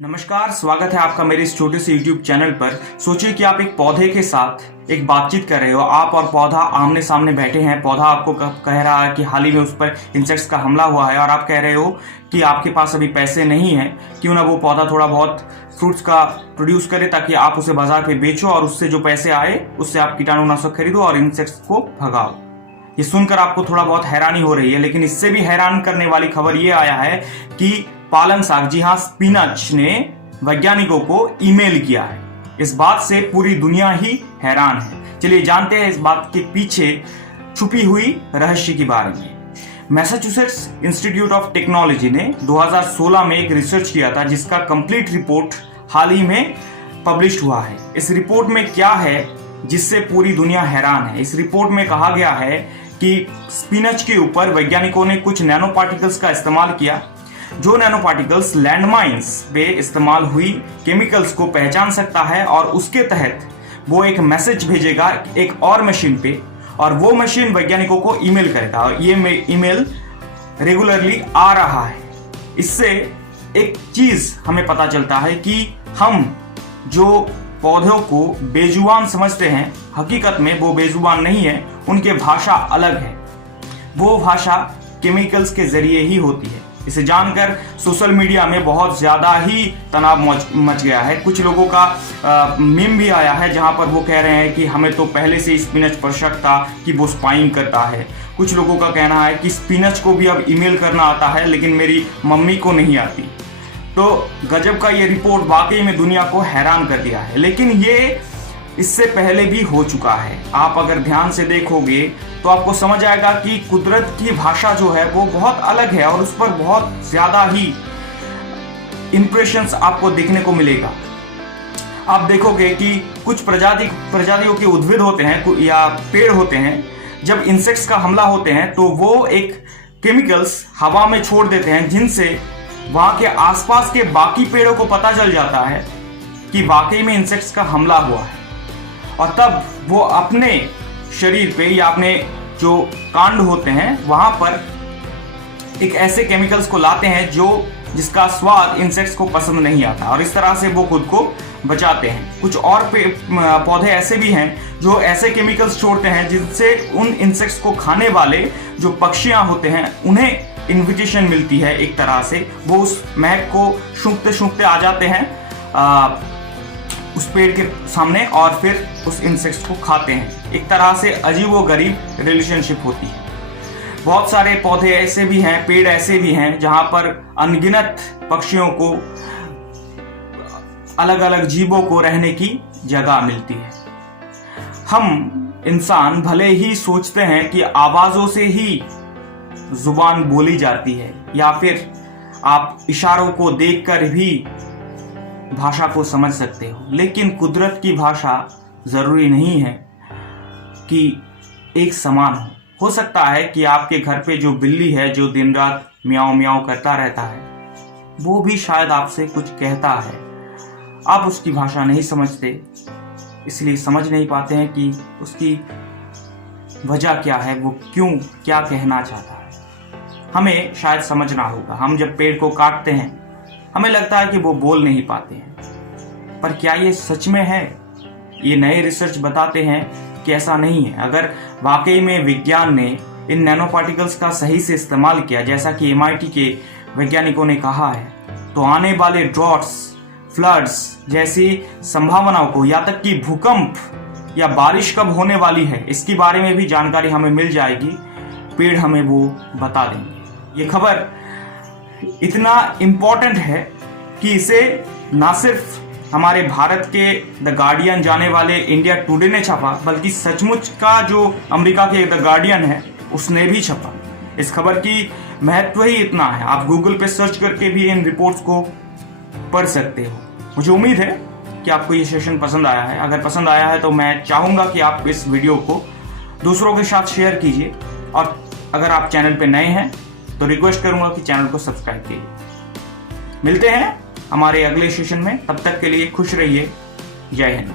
नमस्कार, स्वागत है आपका मेरे इस छोटे से YouTube चैनल पर। सोचिए कि आप एक पौधे के साथ एक बातचीत कर रहे हो। आप और पौधा आमने सामने बैठे हैं। पौधा आपको कह रहा है कि हाल ही में उस पर इंसेक्ट्स का हमला हुआ है और आप कह रहे हो कि आपके पास अभी पैसे नहीं हैं, क्यों ना वो पौधा थोड़ा बहुत फ्रूट्स का प्रोड्यूस करे ताकि आप उसे बाजार पे बेचो और उससे जो पैसे आए उससे आप कीटाणुनाशक खरीदो और इंसेक्ट्स को भगाओ। ये सुनकर आपको थोड़ा बहुत हैरानी हो रही है, लेकिन इससे भी हैरान करने वाली खबर ये आया है कि पालंग साग, जी हाँ स्पिनच, ने वैज्ञानिकों को ईमेल किया है। इस बात से पूरी दुनिया ही हैरान है। चलिए जानते हैं इस बात के पीछे छुपी हुई रहस्य के बारे में। मैसाचुसेट्स इंस्टीट्यूट ऑफ टेक्नोलॉजी ने 2016 में एक रिसर्च किया था जिसका कंप्लीट रिपोर्ट हाल ही में पब्लिश हुआ है। इस रिपोर्ट में क्या है जिससे पूरी दुनिया हैरान है। इस रिपोर्ट में कहा गया है कि स्पिनच के ऊपर वैज्ञानिकों ने कुछ नैनो पार्टिकल्स का इस्तेमाल किया। जो नैनो पार्टिकल्स लैंडमाइंस पे इस्तेमाल हुई केमिकल्स को पहचान सकता है और उसके तहत वो एक मैसेज भेजेगा एक और मशीन पे, और वो मशीन वैज्ञानिकों को ईमेल करेगा और ये ईमेल रेगुलरली आ रहा है। इससे एक चीज हमें पता चलता है कि हम जो पौधों को बेजुबान समझते हैं, हकीकत में वो बेजुबान नहीं है, उनके भाषा अलग है। वो भाषा केमिकल्स के जरिए ही होती है। इसे जानकर सोशल मीडिया में बहुत ज्यादा ही तनाव मच गया है। कुछ लोगों का मीम भी आया है जहां पर वो कह रहे हैं कि हमें तो पहले से स्पिनच पर शक था कि वो स्पाइंग करता है। कुछ लोगों का कहना है कि स्पिनच को भी अब ईमेल करना आता है लेकिन मेरी मम्मी को नहीं आती। तो गजब का ये रिपोर्ट वाकई में दुनिया को हैरान कर दिया है, लेकिन ये इससे पहले भी हो चुका है। आप अगर ध्यान से देखोगे तो आपको समझ आएगा कि कुदरत की भाषा जो है वो बहुत अलग है और उस पर बहुत ज्यादा ही इंप्रेशंस आपको देखने को मिलेगा। आप देखोगे कि कुछ प्रजातियों के उद्भिद होते हैं या पेड़ होते हैं, जब इंसेक्ट्स का हमला होते हैं तो वो एक केमिकल्स हवा में छोड़ देते हैं जिनसे वहां के आसपास के बाकी पेड़ों को पता चल जाता है कि वाकई में इंसेक्ट्स का हमला हुआ है, और तब वो अपने शरीर पे या अपने जो कांड होते हैं वहां पर एक ऐसे केमिकल्स को लाते हैं जिसका स्वाद इंसेक्ट्स को पसंद नहीं आता, और इस तरह से वो खुद को बचाते हैं। कुछ और पौधे ऐसे भी हैं जो ऐसे केमिकल्स छोड़ते हैं जिनसे उन इंसेक्ट्स को खाने वाले जो पक्षियां होते हैं उन्हें इन्विटेशन मिलती है। एक तरह से वो उस महक को सूंघते सूंघते आ जाते हैं उस पेड़ के सामने और फिर उस इंसेक्ट्स को खाते हैं। एक तरह से अजीबोगरीब रिलेशनशिप होती है। बहुत सारे पौधे ऐसे भी हैं, पेड़ ऐसे भी हैं जहां पर अनगिनत पक्षियों को, अलग अलग जीवों को रहने की जगह मिलती है। हम इंसान भले ही सोचते हैं कि आवाजों से ही जुबान बोली जाती है या फिर आप इशारों को देखकर भी भाषा को समझ सकते हो, लेकिन कुदरत की भाषा जरूरी नहीं है कि एक समान हो सकता है कि आपके घर पे जो बिल्ली है जो दिन रात म्याऊं म्याऊं करता रहता है, वो भी शायद आपसे कुछ कहता है। आप उसकी भाषा नहीं समझते, इसलिए समझ नहीं पाते हैं कि उसकी वजह क्या है, वो क्यों क्या कहना चाहता है। हमें शायद समझना होगा। हम जब पेड़ को काटते हैं हमें लगता है कि वो बोल नहीं पाते हैं, पर क्या ये सच में है? ये नए रिसर्च बताते हैं कि ऐसा नहीं है। अगर वाकई में विज्ञान ने इन नैनो पार्टिकल्स का सही से इस्तेमाल किया, जैसा कि MIT के वैज्ञानिकों ने कहा है, तो आने वाले ड्रॉट्स, फ्लड्स जैसी संभावनाओं को, या तक कि भूकंप या बारिश कब होने वाली है, इसके बारे में भी जानकारी हमें मिल जाएगी। पेड़ हमें वो बता देंगे। ये खबर इतना इंपॉर्टेंट है कि इसे ना सिर्फ हमारे भारत के द गार्डियन जाने वाले इंडिया टुडे ने छापा, बल्कि सचमुच का जो अमेरिका के द गार्डियन है उसने भी छापा। इस खबर की महत्व ही इतना है, आप गूगल पे सर्च करके भी इन रिपोर्ट्स को पढ़ सकते हो। मुझे उम्मीद है कि आपको ये सेशन पसंद आया है। अगर पसंद आया है तो मैं चाहूंगा कि आप इस वीडियो को दूसरों के साथ शेयर कीजिए, और अगर आप चैनल पे नए हैं तो रिक्वेस्ट करूंगा कि चैनल को सब्सक्राइब कीजिए। मिलते हैं हमारे अगले सेशन में, तब तक के लिए खुश रहिए। जय हिंद।